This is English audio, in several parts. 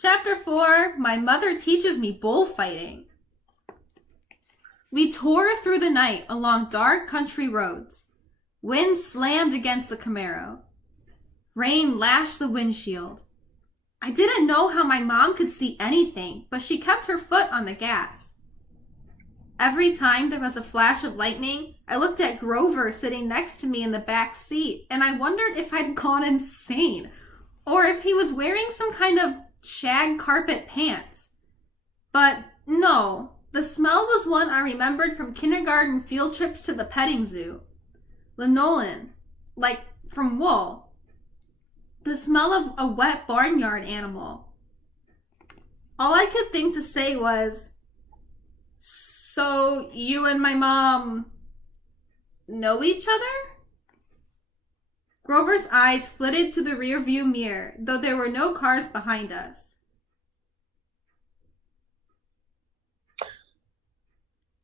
Chapter 4, My Mother Teaches Me Bullfighting. We tore through the night along dark country roads. Wind slammed against the Camaro. Rain lashed the windshield. I didn't know how my mom could see anything, but she kept her foot on the gas. Every time there was a flash of lightning, I looked at Grover sitting next to me in the back seat, and I wondered if I'd gone insane, or if he was wearing some kind of shag carpet pants. But no, the smell was one I remembered from kindergarten field trips to the petting zoo. Linoleum, like from wool. The smell of a wet barnyard animal. All I could think to say was, "So you and my mom know each other?" Grover's eyes flitted to the rearview mirror, though there were no cars behind us.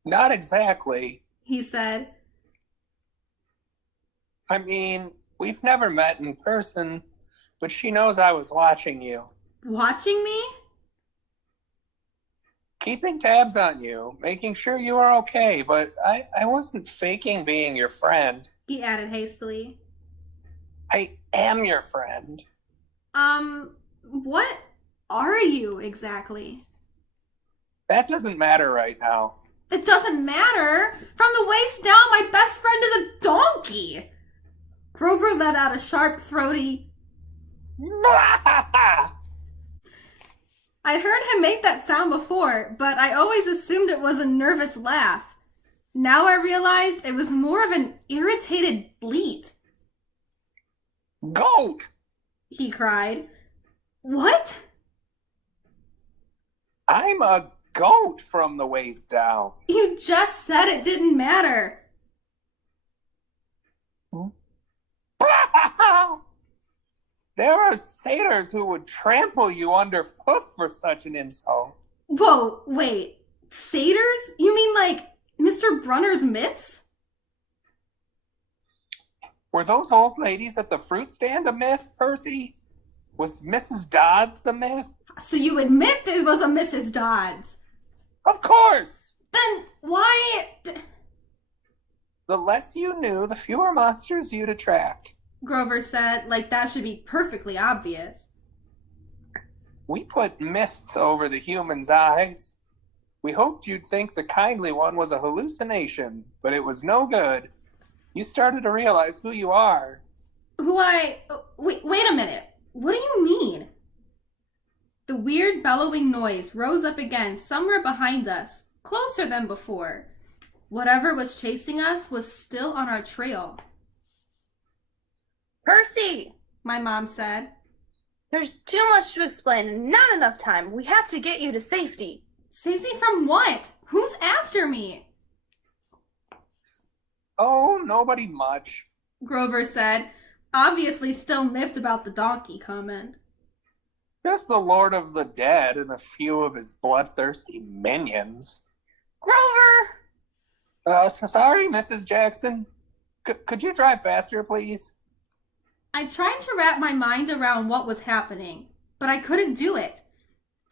Not exactly, he said. I mean, we've never met in person, but she knows I was watching you. Watching me? Keeping tabs on you, making sure you are okay, but I wasn't faking being your friend. He added hastily. I am your friend. What are you exactly? That doesn't matter right now. It doesn't matter. From the waist down, my best friend is a donkey. Grover let out a sharp, throaty... I'd heard him make that sound before, but I always assumed it was a nervous laugh. Now I realized it was more of an irritated bleat. Goat! He cried. What? I'm a goat from the waist down. You just said it didn't matter. There are satyrs who would trample you underfoot for such an insult. Whoa, wait. Satyrs? You mean like Mr. Brunner's mitts? Were those old ladies at the fruit stand a myth, Percy? Was Mrs. Dodds a myth? So you admit there was a Mrs. Dodds? Of course! Then why... The less you knew, the fewer monsters you'd attract. Grover said, like that should be perfectly obvious. We put mists over the human's eyes. We hoped you'd think the kindly one was a hallucination, but it was no good. You started to realize who you are. Wait a minute. What do you mean? The weird bellowing noise rose up again somewhere behind us, closer than before. Whatever was chasing us was still on our trail. Percy! My mom said. There's too much to explain and not enough time. We have to get you to safety. Safety from what? Who's after me? Oh, nobody much. Grover said, obviously still miffed about the donkey comment. Just the Lord of the Dead and a few of his bloodthirsty minions. Grover! Sorry, Mrs. Jackson. Could you drive faster, please? I tried to wrap my mind around what was happening, but I couldn't do it.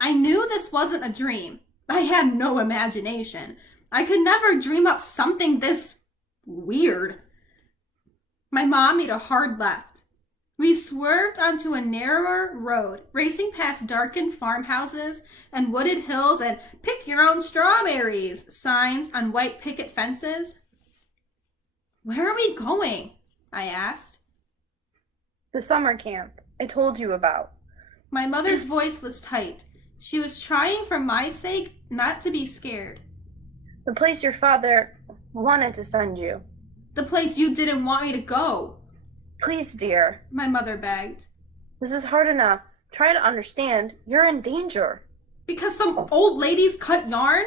I knew this wasn't a dream. I had no imagination. I could never dream up something this weird. My mom made a hard left. We swerved onto a narrower road, racing past darkened farmhouses and wooded hills and pick your own strawberries signs on white picket fences. Where are we going? I asked. The summer camp I told you about. My mother's voice was tight. She was trying for my sake not to be scared. The place your father wanted to send you. The place you didn't want me to go. Please, dear. My mother begged. This is hard enough. Try to understand. You're in danger. Because some old ladies cut yarn?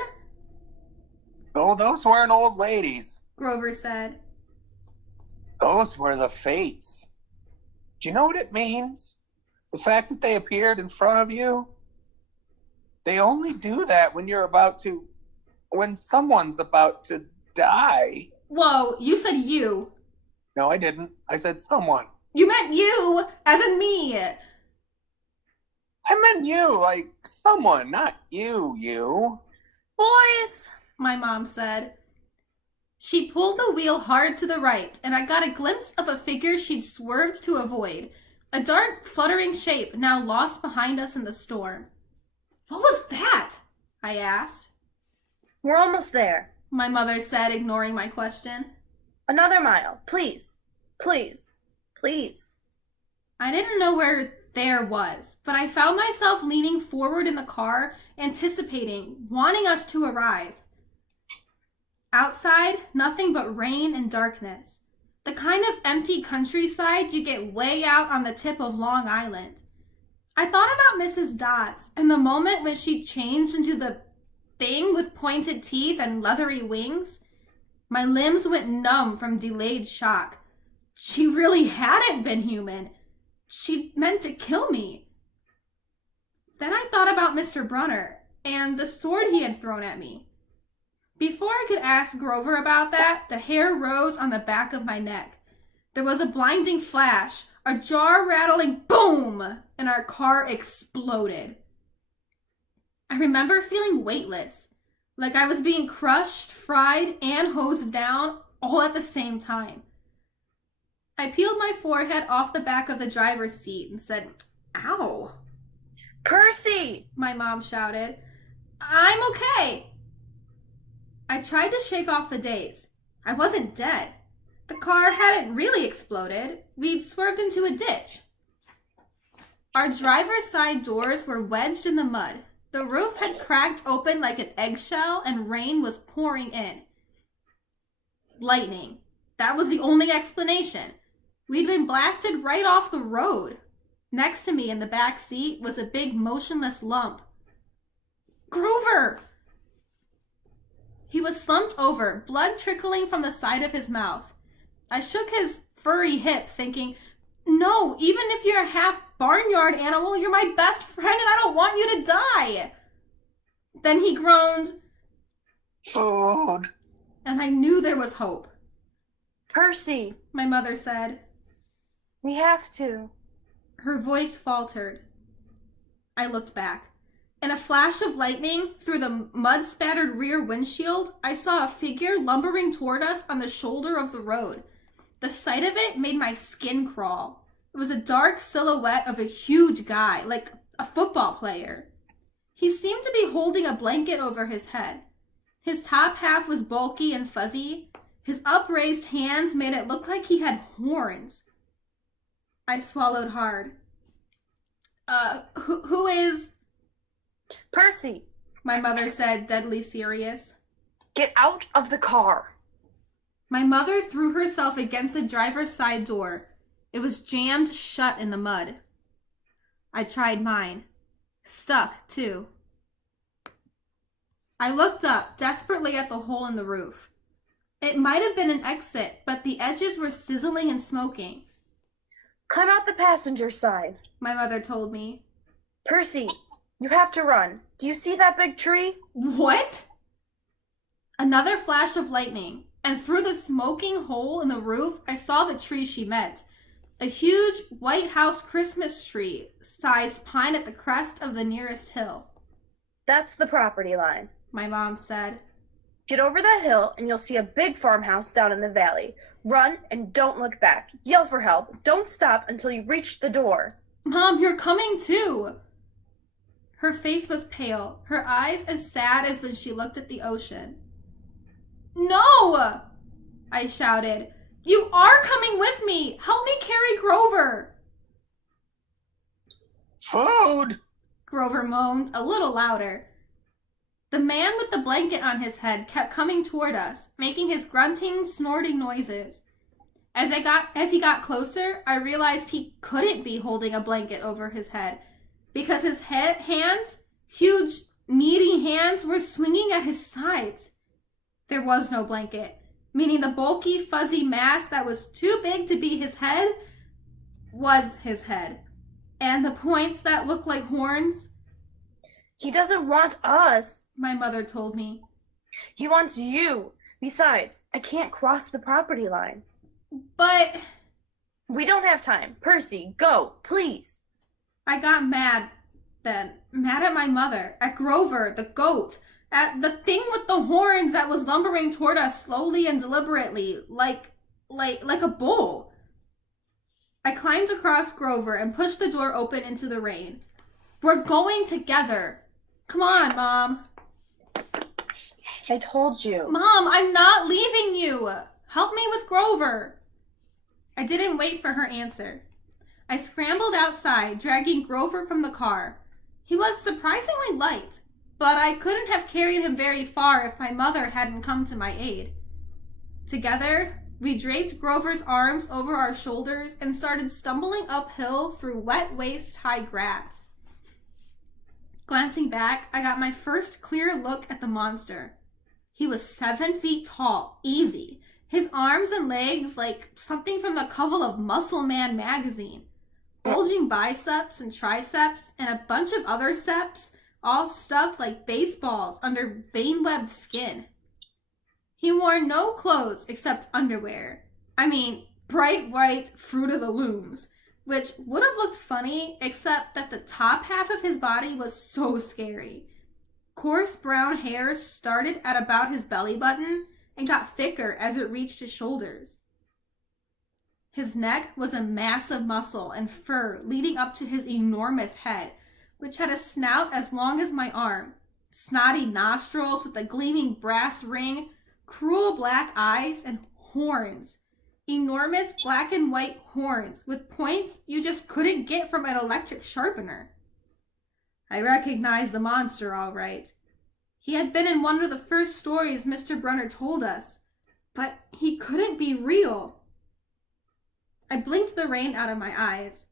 Oh, those weren't old ladies. Grover said. Those were the fates. Do you know what it means? The fact that they appeared in front of you? They only do that when someone's about to die. Whoa, you said you. No, I didn't. I said someone. You meant you, as in me. I I meant you, like someone, not you. Boys! my mom said. She pulled the wheel hard to the right, and I got a glimpse of a figure she'd swerved to avoid. A dark, fluttering shape now lost behind us in the storm. What was that? I asked. We're almost there. My mother said, ignoring my question. Another mile. Please. Please. Please. I didn't know where there was, but I found myself leaning forward in the car, anticipating, wanting us to arrive. Outside, nothing but rain and darkness. The kind of empty countryside you get way out on the tip of Long Island. I thought about Mrs. Dodds and the moment when she changed into the thing with pointed teeth and leathery wings. My limbs went numb from delayed shock. She really hadn't been human. She meant to kill me. Then I thought about Mr. Brunner and the sword he had thrown at me. Before I could ask Grover about that, the hair rose on the back of my neck. There was a blinding flash, a jaw-rattling boom, and our car exploded. I remember feeling weightless, like I was being crushed, fried, and hosed down all at the same time. I peeled my forehead off the back of the driver's seat and said, "Ow." Percy! My mom shouted. "I'm okay." I tried to shake off the daze. I wasn't dead. The car hadn't really exploded. We'd swerved into a ditch. Our driver's side doors were wedged in the mud. The roof had cracked open like an eggshell and rain was pouring in. Lightning. That was the only explanation. We'd been blasted right off the road. Next to me in the back seat was a big motionless lump. Grover! He was slumped over, blood trickling from the side of his mouth. I shook his furry hip, thinking, "No, even if you're a half barnyard animal, you're my best friend and I don't want you to die." Then he groaned, Food. and I knew there was hope. Percy! My mother said. We have to. Her voice faltered. I looked back. In a flash of lightning, through the mud-spattered rear windshield, I saw a figure lumbering toward us on the shoulder of the road. The sight of it made my skin crawl. It was a dark silhouette of a huge guy, like a football player. He seemed to be holding a blanket over his head. His top half was bulky and fuzzy. His upraised hands made it look like he had horns. I swallowed hard. Who is... Percy! My mother said, deadly serious. Get out of the car! My mother threw herself against the driver's side door. It was jammed shut in the mud. I tried mine. Stuck, too. I looked up desperately at the hole in the roof. It might have been an exit, but the edges were sizzling and smoking. Climb out the passenger side. My mother told me. Percy, you have to run. Do you see that big tree? What? Another flash of lightning, and through the smoking hole in the roof, I saw the tree she meant. A huge White House Christmas tree-sized pine at the crest of the nearest hill. That's the property line. My mom said. Get over that hill and you'll see a big farmhouse down in the valley. Run and don't look back. Yell for help. Don't stop until you reach the door. Mom, you're coming too. Her face was pale, her eyes as sad as when she looked at the ocean. No! I shouted. You are coming with me! Help me carry Grover! Food! Grover moaned, a little louder. The man with the blanket on his head kept coming toward us, making his grunting, snorting noises. As he got closer, I realized he couldn't be holding a blanket over his head, because his hands, huge, meaty hands, were swinging at his sides. There was no blanket, meaning the bulky, fuzzy mass that was too big to be his head was his head. And the points that looked like horns... He doesn't want us, my mother told me. He wants you. Besides, I can't cross the property line. But... We don't have time. Percy, go, please. I got mad. then mad at my mother, at Grover, the goat, at the thing with the horns that was lumbering toward us slowly and deliberately, like a bull. I climbed across Grover and pushed the door open into the rain. We're going together. Come on, Mom. I told you. Mom, I'm not leaving you. Help me with Grover. I didn't wait for her answer. I scrambled outside, dragging Grover from the car. He was surprisingly light, but I couldn't have carried him very far if my mother hadn't come to my aid. Together, we draped Grover's arms over our shoulders and started stumbling uphill through wet waist-high grass. Glancing back, I got my first clear look at the monster. He was 7 feet tall, easy. His arms and legs like something from the cover of Muscle Man magazine. Bulging biceps and triceps and a bunch of other ceps, all stuffed like baseballs under vein-webbed skin. He wore no clothes except underwear. I mean, bright white Fruit of the Looms, which would have looked funny except that the top half of his body was so scary. Coarse brown hair started at about his belly button and got thicker as it reached his shoulders. His neck was a mass of muscle and fur leading up to his enormous head, which had a snout as long as my arm, snotty nostrils with a gleaming brass ring, cruel black eyes, and horns. Enormous black and white horns with points you just couldn't get from an electric sharpener. I recognized the monster all right. He had been in one of the first stories Mr. Brunner told us, but he couldn't be real. I blinked the rain out of my eyes.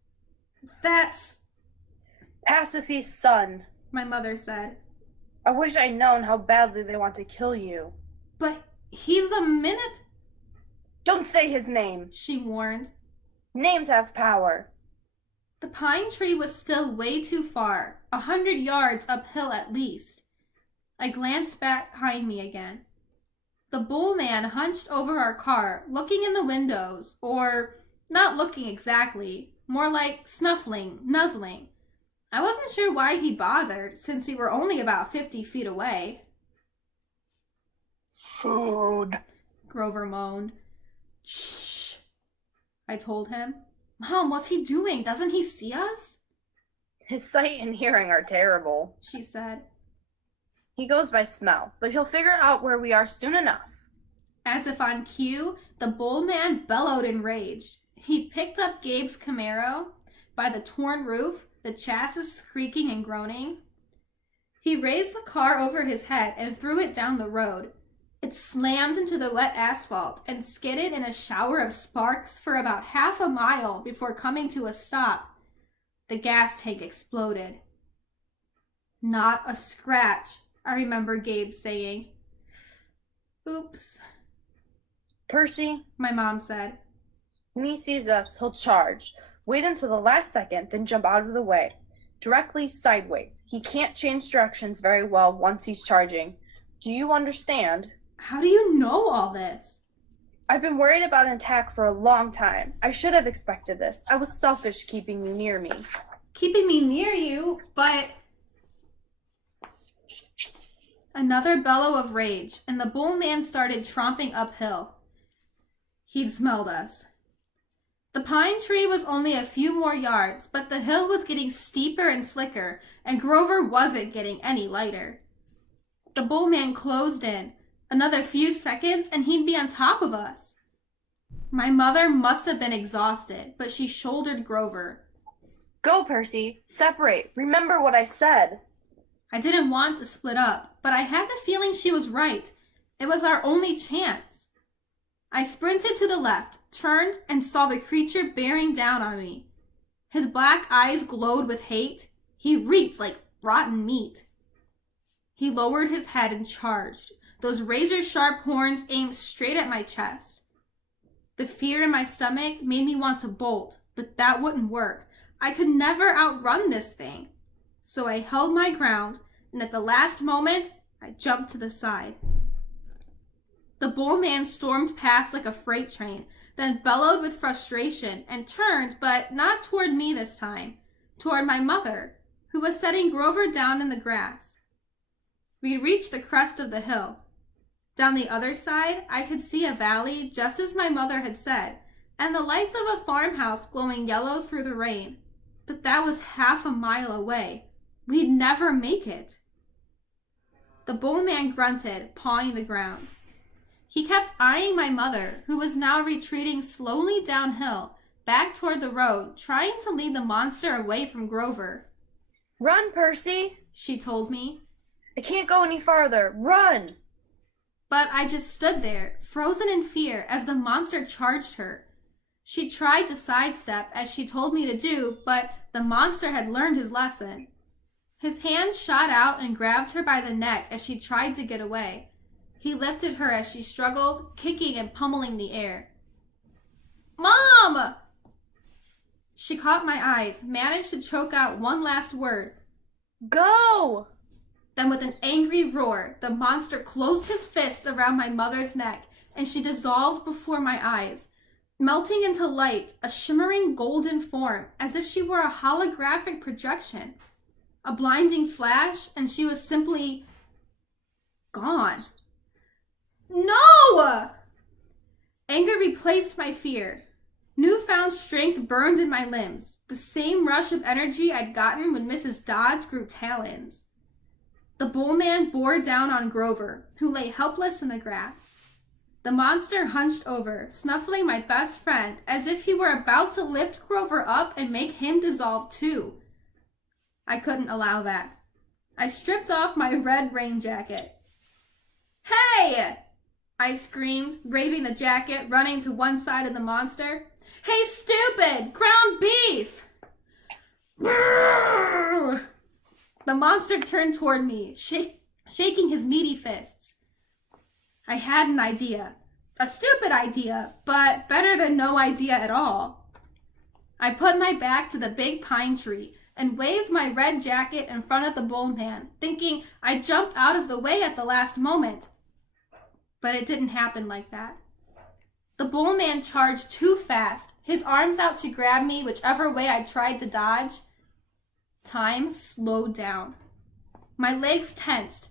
That's Pasiphae's son, my mother said. I wish I'd known how badly they want to kill you. But he's the minute... Don't say his name, she warned. Names have power. The pine tree was still way too far, 100 yards uphill at least. I glanced back behind me again. The bull man hunched over our car, looking in the windows, or not looking exactly, more like snuffling, nuzzling. I wasn't sure why he bothered, since we were only about 50 feet away. Food, Grover moaned. Shh, I told him. Mom, what's he doing? Doesn't he see us? His sight and hearing are terrible, she said. He goes by smell, but he'll figure out where we are soon enough. As if on cue, the bull man bellowed in rage. He picked up Gabe's Camaro by the torn roof, the chassis creaking and groaning. He raised the car over his head and threw it down the road. It slammed into the wet asphalt and skidded in a shower of sparks for about half a mile before coming to a stop. The gas tank exploded. Not a scratch, I remember Gabe saying. Oops. Percy, my mom said. When he sees us, he'll charge. Wait until the last second, then jump out of the way. Directly sideways. He can't change directions very well once he's charging. Do you understand? How do you know all this? I've been worried about an attack for a long time. I should have expected this. I was selfish keeping you near me. Keeping me near you, but... Another bellow of rage, and the bull man started tromping uphill. He'd smelled us. The pine tree was only a few more yards, but the hill was getting steeper and slicker, and Grover wasn't getting any lighter. The bull man closed in. Another few seconds, and he'd be on top of us. My mother must have been exhausted, but she shouldered Grover. Go, Percy. Separate. Remember what I said. I didn't want to split up, but I had the feeling she was right. It was our only chance. I sprinted to the left, turned, and saw the creature bearing down on me. His black eyes glowed with hate. He reeked like rotten meat. He lowered his head and charged, those razor-sharp horns aimed straight at my chest. The fear in my stomach made me want to bolt, but that wouldn't work. I could never outrun this thing. So I held my ground, and at the last moment, I jumped to the side. The bull man stormed past like a freight train, then bellowed with frustration and turned, but not toward me this time, toward my mother, who was setting Grover down in the grass. We reached the crest of the hill. Down the other side, I could see a valley, just as my mother had said, and the lights of a farmhouse glowing yellow through the rain. But that was half a mile away. We'd never make it. The bullman grunted, pawing the ground. He kept eyeing my mother, who was now retreating slowly downhill, back toward the road, trying to lead the monster away from Grover. Run, Percy, she told me. I can't go any farther. Run! But I just stood there, frozen in fear, as the monster charged her. She tried to sidestep, as she told me to do, but the monster had learned his lesson. His hand shot out and grabbed her by the neck as she tried to get away. He lifted her as she struggled, kicking and pummeling the air. Mom! She caught my eyes, managed to choke out one last word. Go! Then with an angry roar, the monster closed his fists around my mother's neck, and she dissolved before my eyes, melting into light, a shimmering golden form, as if she were a holographic projection. A blinding flash, and she was simply gone. No! Anger replaced my fear. Newfound strength burned in my limbs, the same rush of energy I'd gotten when Mrs. Dodds grew talons. The bullman bore down on Grover, who lay helpless in the grass. The monster hunched over, snuffling my best friend as if he were about to lift Grover up and make him dissolve too. I couldn't allow that. I stripped off my red rain jacket. Hey! I screamed, waving the jacket, running to one side of the monster. Hey, stupid! Ground beef! The monster turned toward me, shaking his meaty fists. I had an idea. A stupid idea, but better than no idea at all. I put my back to the big pine tree and waved my red jacket in front of the bullman, thinking I'd jump out of the way at the last moment. But it didn't happen like that. The bullman charged too fast, his arms out to grab me whichever way I tried to dodge. Time slowed down. My legs tensed.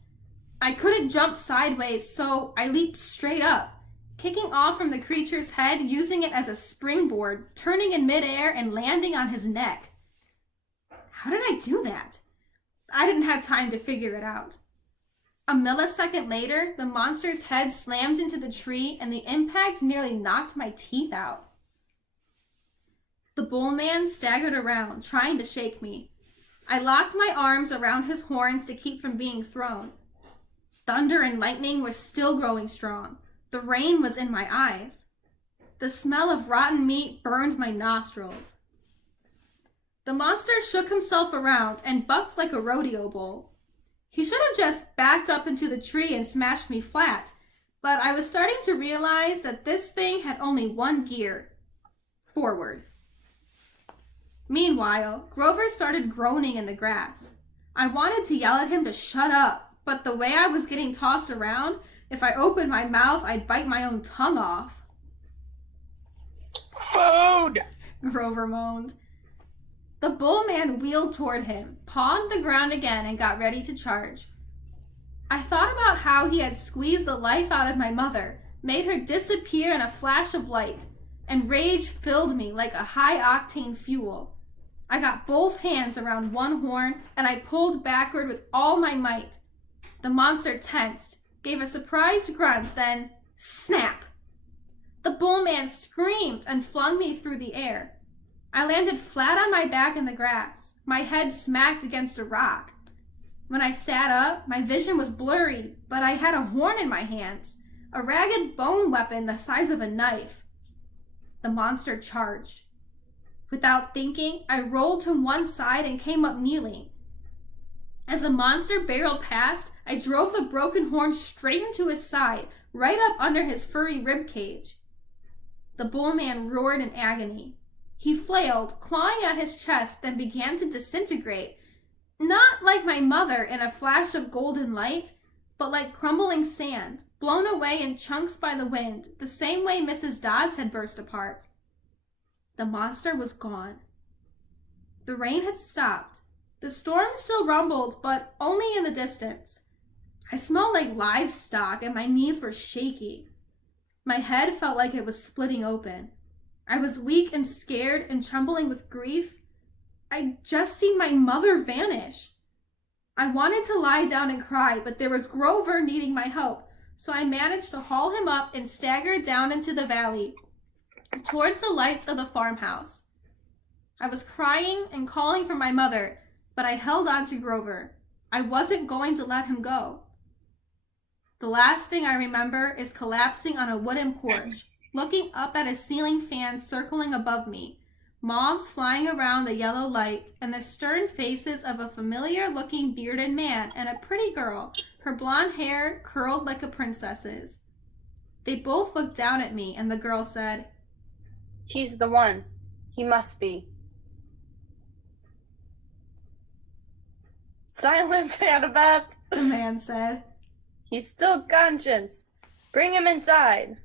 I couldn't jump sideways, so I leaped straight up, kicking off from the creature's head, using it as a springboard, turning in midair and landing on his neck. How did I do that? I didn't have time to figure it out. A millisecond later, the monster's head slammed into the tree and the impact nearly knocked my teeth out. The bullman staggered around, trying to shake me. I locked my arms around his horns to keep from being thrown. Thunder and lightning were still growing strong. The rain was in my eyes. The smell of rotten meat burned my nostrils. The monster shook himself around and bucked like a rodeo bull. He should have just backed up into the tree and smashed me flat, but I was starting to realize that this thing had only one gear: forward. Meanwhile, Grover started groaning in the grass. I wanted to yell at him to shut up, but the way I was getting tossed around, if I opened my mouth, I'd bite my own tongue off. Food! Grover moaned. The bullman wheeled toward him, pawed the ground again, and got ready to charge. I thought about how he had squeezed the life out of my mother, made her disappear in a flash of light, and rage filled me like a high-octane fuel. I got both hands around one horn, and I pulled backward with all my might. The monster tensed, gave a surprised grunt, then snap! The bullman screamed and flung me through the air. I landed flat on my back in the grass, my head smacked against a rock. When I sat up, my vision was blurry, but I had a horn in my hands, a ragged bone weapon the size of a knife. The monster charged. Without thinking, I rolled to one side and came up kneeling. As the monster barreled past, I drove the broken horn straight into his side, right up under his furry rib cage. The bullman roared in agony. He flailed, clawing at his chest, then began to disintegrate, not like my mother in a flash of golden light, but like crumbling sand, blown away in chunks by the wind, the same way Mrs. Dodds had burst apart. The monster was gone. The rain had stopped, The storm still rumbled, but only in the distance. I smelled like livestock and my knees were shaky. My head felt like it was splitting open. I was weak and scared and trembling with grief. I'd just seen my mother vanish. I wanted to lie down and cry, but there was Grover needing my help, so I managed to haul him up and stagger down into the valley, towards the lights of the farmhouse. I was crying and calling for my mother, but I held on to Grover. I wasn't going to let him go. The last thing I remember is collapsing on a wooden porch, looking up at a ceiling fan circling above me, moths flying around the yellow light, and the stern faces of a familiar-looking bearded man and a pretty girl, her blonde hair curled like a princess's. They both looked down at me, and the girl said, "He's the one. He must be." "Silence, Annabeth," the man said. "He's still conscious. Bring him inside."